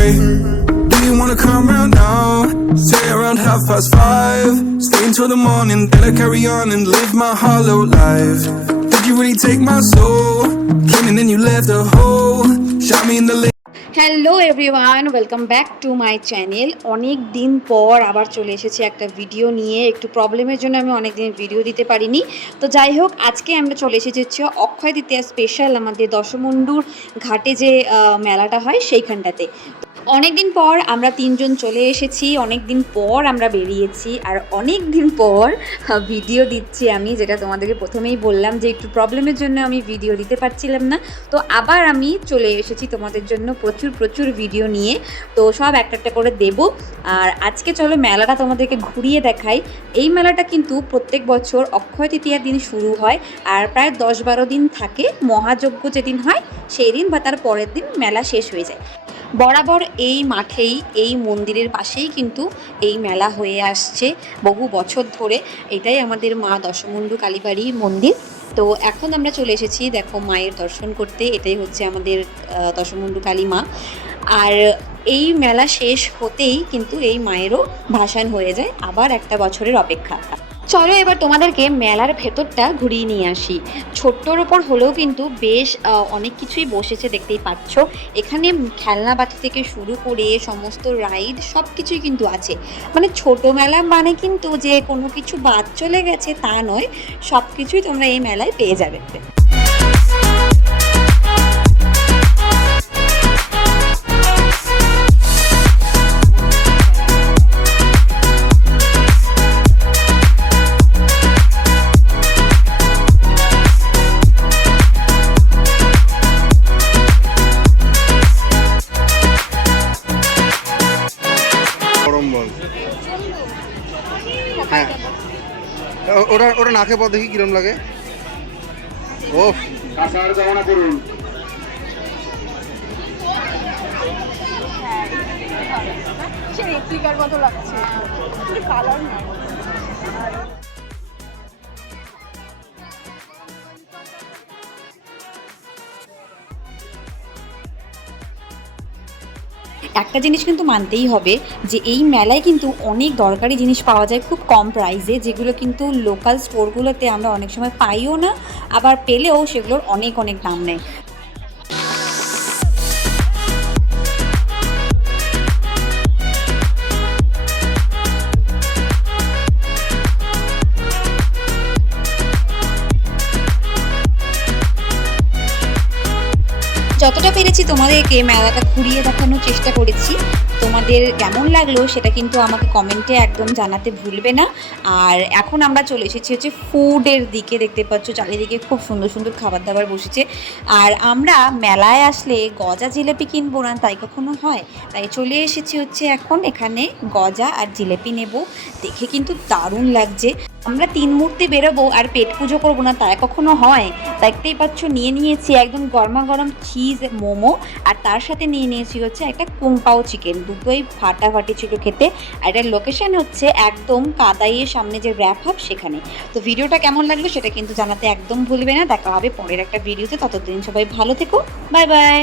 Hey, do you wanna come round now? Say around 5:30. Stay until the morning, then I carry on and live my hollow life. Did you really take my soul? Came and then you left a hole. Shot me in the leg. Hello everyone, welcome back to my channel. অনেক দিন পর আবার চলে এসেছি একটা video নিয়ে। একটু প্রবলেমের জন্য আমি অনেক দিন ভিডিও দিতে পারিনি। তো যাই হোক, আজকে আমরা চলে এসেছি হচ্ছে অক্ষয় তৃতীয়া স্পেশাল আমাদের দশমুন্ডুর ঘাটে যে মেলাটা হয় সেইখানটাতে। অনেক দিন পর আমরা তিনজন চলে এসেছি, অনেক দিন পর আমরা বেরিয়েছি, আর অনেক দিন পর ভিডিও দিচ্ছি আমি, যেটা তোমাদেরকে প্রথমেই বললাম যে একটু প্রবলেমের জন্য আমি ভিডিও দিতে পারছিলাম না। তো আবার আমি চলে এসেছি তোমাদের জন্য প্রচুর ভিডিও নিয়ে। তো সব একটা একটা করে দেব। আর আজকে চলো মেলাটা তোমাদেরকে ঘুরিয়ে দেখাই। এই মেলাটা কিন্তু প্রত্যেক বছর অক্ষয় তৃতীয়ার দিন শুরু হয়, আর প্রায় 10-12 দিন থাকে। মহাযজ্ঞ যেদিন হয় সেই দিন বা তার পরের দিন মেলা শেষ হয়ে যায়। বরাবর এই মাঠেই, এই মন্দিরের পাশেই কিন্তু এই মেলা হয়ে আসছে বহু বছর ধরে। এটাই আমাদের মা দশমুন্ডু কালীবাড়ির মন্দির। তো এখন আমরা চলে এসেছি দেখো মায়ের দর্শন করতে। এটাই হচ্ছে আমাদের দশমুন্ডু কালী মা। আর এই মেলা শেষ হতেই কিন্তু এই মায়েরও ভাসান হয়ে যায়, আবার একটা বছরের অপেক্ষা। চলো এবার তোমাদেরকে মেলার ভেতরটা ঘুরিয়ে নিয়ে আসি। ছোট্টর ওপর হলেও কিন্তু বেশ অনেক কিছুই বসেছে, দেখতেই পাচ্ছ। এখানে খেলনাবাতি থেকে শুরু করে সমস্ত রাইড সব কিছুই কিন্তু আছে। মানে ছোট মেলা মানে কিন্তু যে কোনো কিছু বাদ চলে গেছে তা নয়, সব কিছুই তোমরা এই মেলায় পেয়ে যাবে। হ্যাঁ, ওটা ওটা নাকে পর দেখি কিরম লাগে। ও কাঁচার গহনা করুন। সে রেপ্লিকার মতো লাগছে, কালার না। একটা জিনিস কিন্তু মানতেই হবে যে এই মেলায় কিন্তু অনেক দরকারি জিনিস পাওয়া যায় খুব কম প্রাইসে, যেগুলো কিন্তু লোকাল স্টোরগুলোতে আমরা অনেক সময় পাইও না, আবার পেলেও সেগুলোর অনেক দাম নেয়। যতটা পেরেছি তোমাদেরকে মেলাটা ঘুরিয়ে দেখানোর চেষ্টা করেছি। তোমাদের কেমন লাগলো সেটা কিন্তু আমাকে কমেন্টে একদম জানাতে ভুলবে না। আর এখন আমরা চলে এসেছি হচ্ছে ফুডের দিকে। দেখতে পাচ্ছ চারিদিকে খুব সুন্দর খাবার দাবার বসেছে। আর আমরা মেলায় আসলে গজা জিলেপি কিনবো না তাই কখনো হয়, তাই চলে এসেছি হচ্ছে এখন এখানে গজা আর জিলেপি নেব। দেখে কিন্তু দারুণ লাগছে। আমরা 3 মূর্তি বেরোবো আর পেট পুজো করবো না তাই কখনো হয়। দেখতেই পাচ্ছ নিয়েছি একদম গরম চিজ মোমো, আর তার সাথে নিয়েছি হচ্ছে একটা কুংপাও চিকেন। দুটোই ফাটাফাটি ছিল খেতে। আর এটার লোকেশন হচ্ছে একদম কাদাইয়ের সামনে যে র্যাপ হাব সেখানে। তো ভিডিওটা কেমন লাগলো সেটা কিন্তু জানাতে একদম ভুলবে না। দেখা হবে পরের একটা ভিডিওতে। ততদিন সবাই ভালো থেকো, বাই বাই।